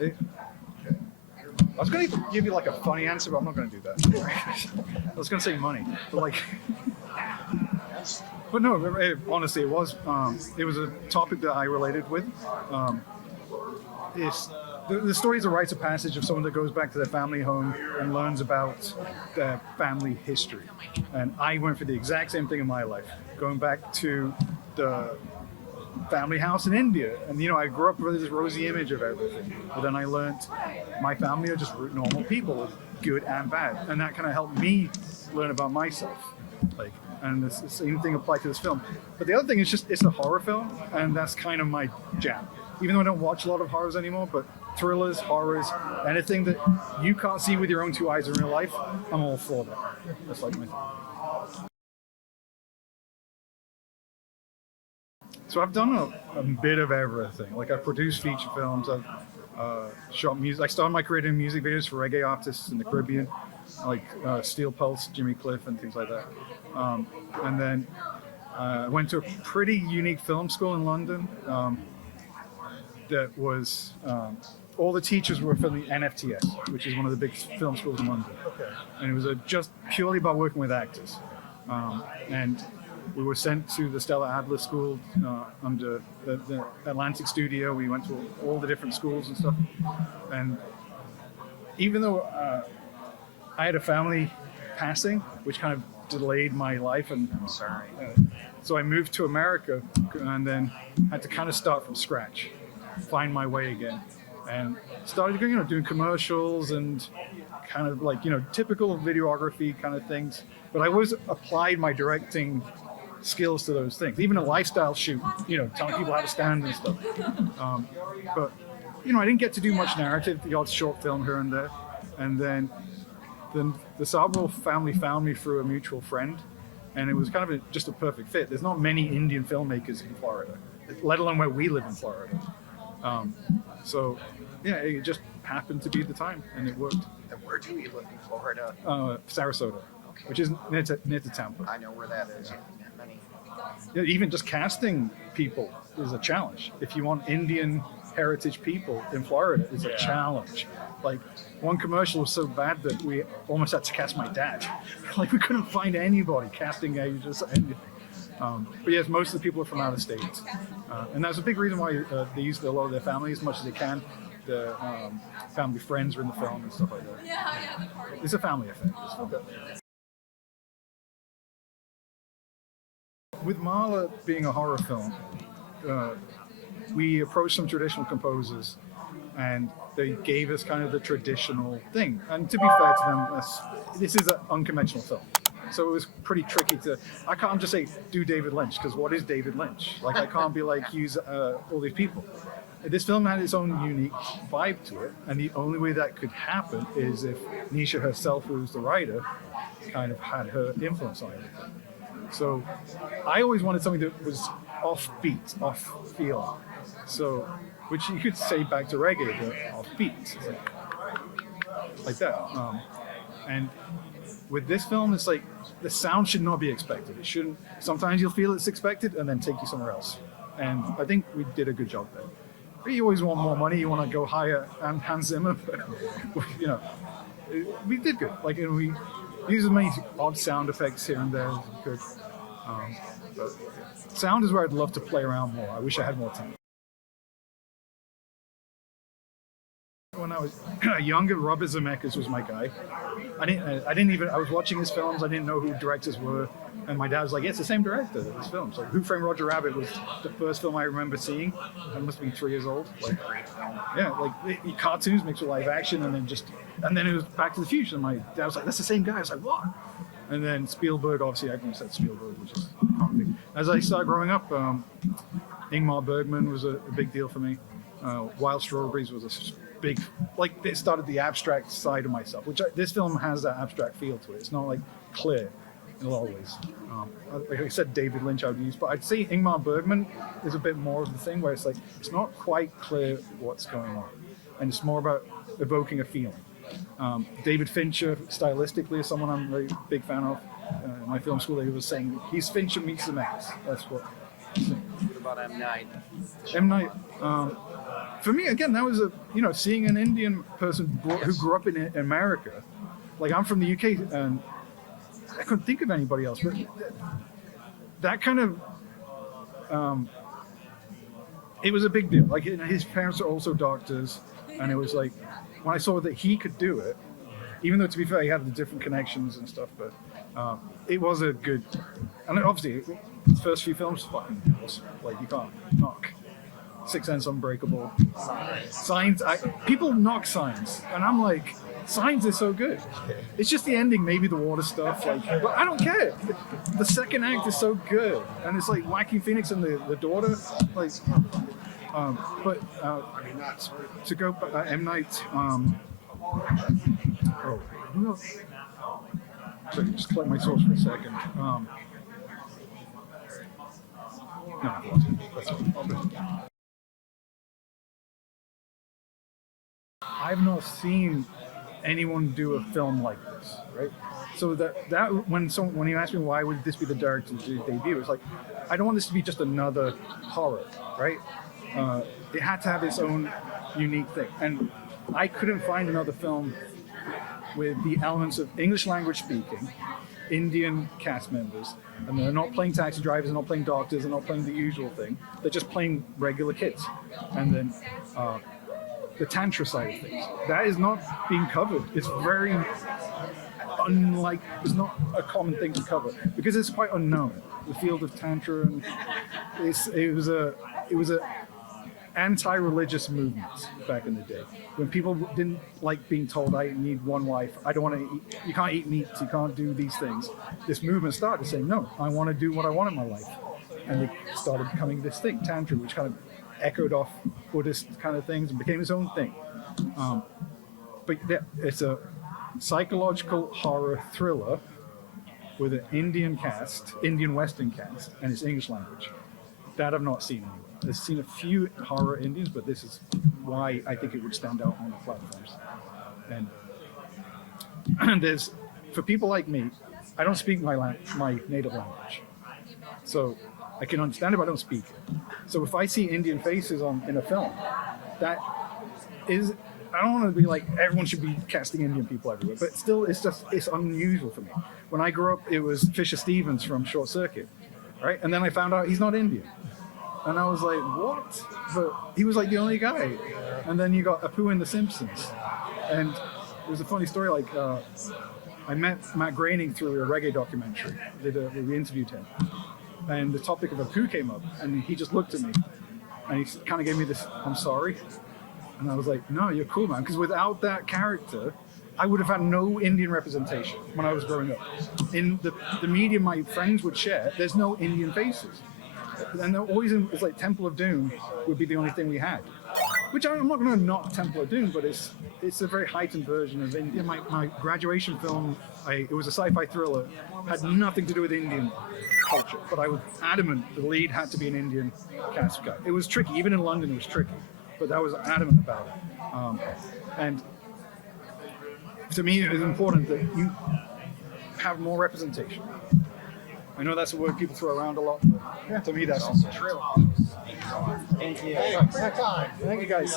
I was going to give you like a funny answer, but I'm not going to do that. I was going to say money, but like, but no. Honestly, it was a topic that I related with. It's the story is a rite of passage of someone that goes back to their family home and learns about their family history. And I went for the exact same thing in my life, going back to the family house in India. And I grew up with this rosy image of everything. But then I learned my family are just normal people, good and bad. And that kind of helped me learn about myself. And the same thing applied to this film. But the other thing is just it's a horror film, and that's kind of my jam. Even though I don't watch a lot of horrors anymore, but thrillers, horrors, anything that you can't see with your own two eyes in real life, I'm all for that. That's like my thing. So I've done a bit of everything. Like I've produced feature films, I've shot music. I started my career doing music videos for reggae artists in the Caribbean, like Steel Pulse, Jimmy Cliff, and things like that. And then I went to a pretty unique film school in London that was all the teachers were from the NFTS, which is one of the big film schools in London. Okay. And it was just purely about working with actors. And we were sent to the Stella Adler School under the Atlantic Studio. We went to all the different schools and stuff. And even though I had a family passing, which kind of delayed my life, and I'm sorry. So I moved to America and then had to kind of start from scratch, find my way again, and started doing commercials and kind of like typical videography kind of things. But I always applied my directing skills to those things, even a lifestyle shoot, telling people how to stand and stuff. But I didn't get to do much narrative, the odd short film here and there. And then the Sabro family found me through a mutual friend, and it was kind of just a perfect fit. There's not many Indian filmmakers in Florida, let alone where we live in Florida. So it just happened to be the time, and it worked. And where do you live in Florida? Sarasota, which is near to Tampa. I know where that is. Even just casting people is a challenge. If you want Indian heritage people in Florida, it's a challenge. Like one commercial was so bad that we almost had to cast my dad. Like we couldn't find anybody casting agents or anything. But yes, most of the people are from out of state, and that's a big reason why they use a lot of their family as much as they can. The family friends are in the film and stuff like that. It's a family affair. With Marla being a horror film, we approached some traditional composers, and they gave us kind of the traditional thing. And to be fair to them, this is an unconventional film. So it was pretty tricky I can't just say, do David Lynch, because what is David Lynch? Like, I can't be like, use all these people. This film had its own unique vibe to it, and the only way that could happen is if Nisha herself, who was the writer, kind of had her influence on it. So I always wanted something that was offbeat, off feel. So, which you could say back to reggae, but offbeat, like that. And with this film, it's like the sound should not be expected. It shouldn't. Sometimes you'll feel it's expected, and then take you somewhere else. And I think we did a good job there. You always want more money. You want to go higher, and Hans Zimmer, but we did good. Like, we used as many odd sound effects here and there. Good. But sound is where I'd love to play around more. I wish I had more time. When I was younger, Robert Zemeckis was my guy. I was watching his films. I didn't know who directors were, and my dad was like, "Yeah, it's the same director of this film." So, Who Framed Roger Rabbit was the first film I remember seeing. I must have been 3 years old. Like, the cartoons mixed with live action, and then it was Back to the Future. And my dad was like, "That's the same guy." I was like, "What?" And then Spielberg, obviously, everyone said Spielberg, which is complicated. As I started growing up, Ingmar Bergman was a big deal for me. Wild Strawberries was a big, it started the abstract side of myself, this film has that abstract feel to it. It's not like clear in a lot of ways. Like I said, David Lynch I would use, but I'd say Ingmar Bergman is a bit more of the thing where it's like, it's not quite clear what's going on. And it's more about evoking a feeling. David Fincher, stylistically, is someone I'm a very big fan of. In my film school, he was saying, he's Fincher meets Zemeckis. That's what he's saying. What about M. Night? M. Night, for me, again, that was seeing an Indian person who grew up in America. Like, I'm from the UK, and I couldn't think of anybody else. But that kind of, it was a big deal. Like, his parents are also doctors, and it was like, when I saw that he could do it, even though, to be fair, he had the different connections and stuff, but it was a good, and obviously, his first few films, fucking awesome. Like, you can't knock Sixth Sense, Unbreakable, Signs. People knock Signs, and I'm like, Signs is so good. It's just the ending, maybe the water stuff, like, but I don't care. The second act is so good, and it's like Joaquin Phoenix and the daughter, like, but to go M. Night, who else? Sorry, just collect my thoughts for a second. No, I've lost it. That's all. I've not seen anyone do a film like this, right? So that when you asked me why would this be the director's debut, it's like, I don't want this to be just another horror, right? It had to have its own unique thing, and I couldn't find another film with the elements of English language speaking, Indian cast members, and they're not playing taxi drivers, they're not playing doctors, they're not playing the usual thing. They're just playing regular kids, and then the tantra side of things. That is not being covered. It's very unlike, it's not a common thing to cover because it's quite unknown. The field of tantra, and it was a anti-religious movement back in the day when people didn't like being told, I need one wife, I don't want to eat, you can't eat meat, you can't do these things. This movement started saying, no, I want to do what I want in my life, and it started becoming this thing, tantra, which kind of echoed off Buddhist kind of things and became its own thing. But yeah, it's a psychological horror thriller with an Indian cast, Indian Western cast, and it's English language. That I've not seen anywhere. I've seen a few horror Indians, but this is why I think it would stand out on the platforms. And there's, for people like me, I don't speak my native language. So I can understand it, but I don't speak it. So if I see Indian faces in a film, that is, I don't want to be like, everyone should be casting Indian people everywhere, but still, it's unusual for me. When I grew up, it was Fisher Stevens from Short Circuit, right? And then I found out he's not Indian. And I was like, what? But he was like the only guy. And then you got Apu in The Simpsons. And it was a funny story, like, I met Matt Groening through a reggae documentary. We interviewed him. And the topic of Apu came up, and he just looked at me. And he kind of gave me this, I'm sorry. And I was like, no, you're cool, man. Because without that character, I would have had no Indian representation when I was growing up. In the media my friends would share, there's no Indian faces. And they're always it's like Temple of Doom would be the only thing we had. Which I'm not going to knock Temple of Doom, but it's a very heightened version of India. My graduation film, it was a sci-fi thriller, had nothing to do with Indian culture, but I was adamant the lead had to be an Indian cast guy. It was tricky, even in London it was tricky, but I was adamant about it. And to me, it is important that you have more representation. I know that's a word people throw around a lot, but to me that's true. Thank you. Thank you, guys.